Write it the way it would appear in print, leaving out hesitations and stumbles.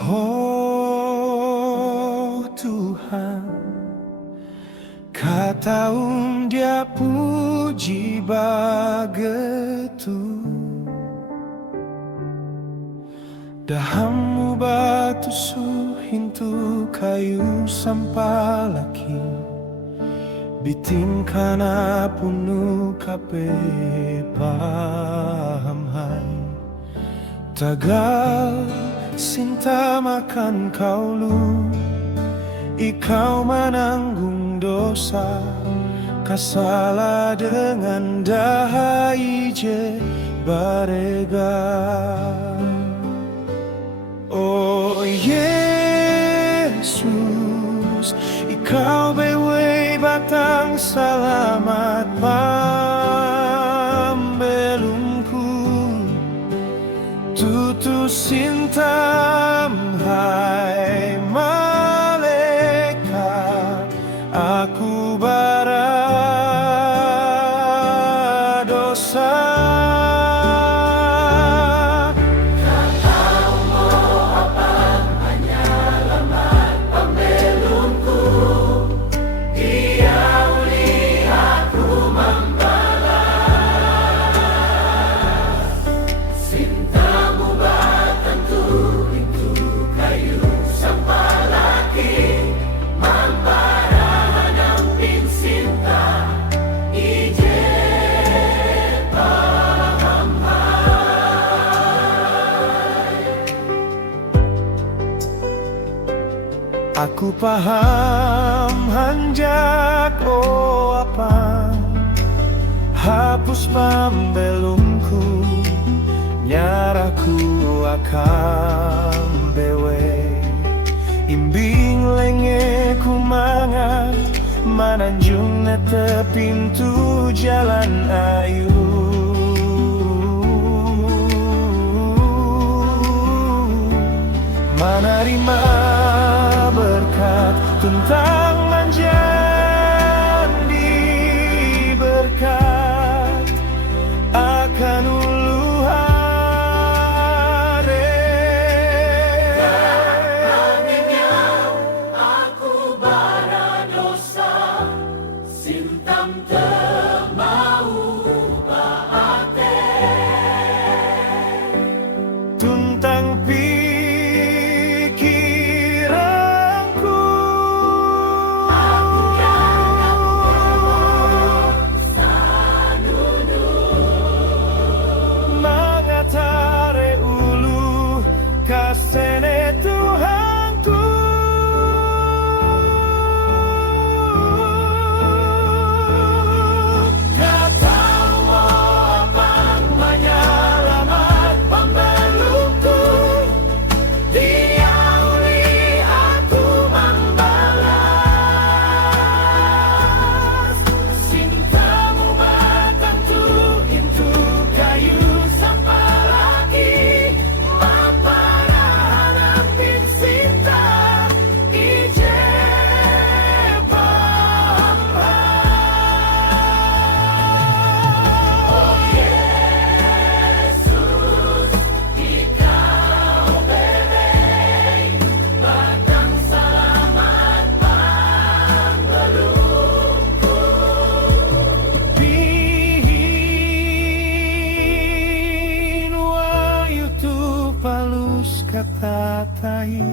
Oh Tuhan, kata dia puji bagetu, dahamu batu suhintu kayu sampalaki, biting kana punu kape paham hai. Tagal sinta makan kaulu, ikau menanggung dosa, kasala dengan dahai je barega. Oh Yesus, ikau bewe batang selamat pambelumku, tutu sintam hai malaikat, aku bara dosa. Aku paham hanjak apa, hapus pambelumku, nyaraku akan bewe, imbing lenge ku mangan, mananjung nete pintu jalan ayu. Menerima berkat tentang menjadi berkat akan ulu hari. Mengingat aku bara dosa, sintam temau baate tuntang kasene Tuhanku, katamu apa menyelamat pembelumku, Dia uli aku membalas, cintamu batang itu kayu sampalaki. Palus kata tahi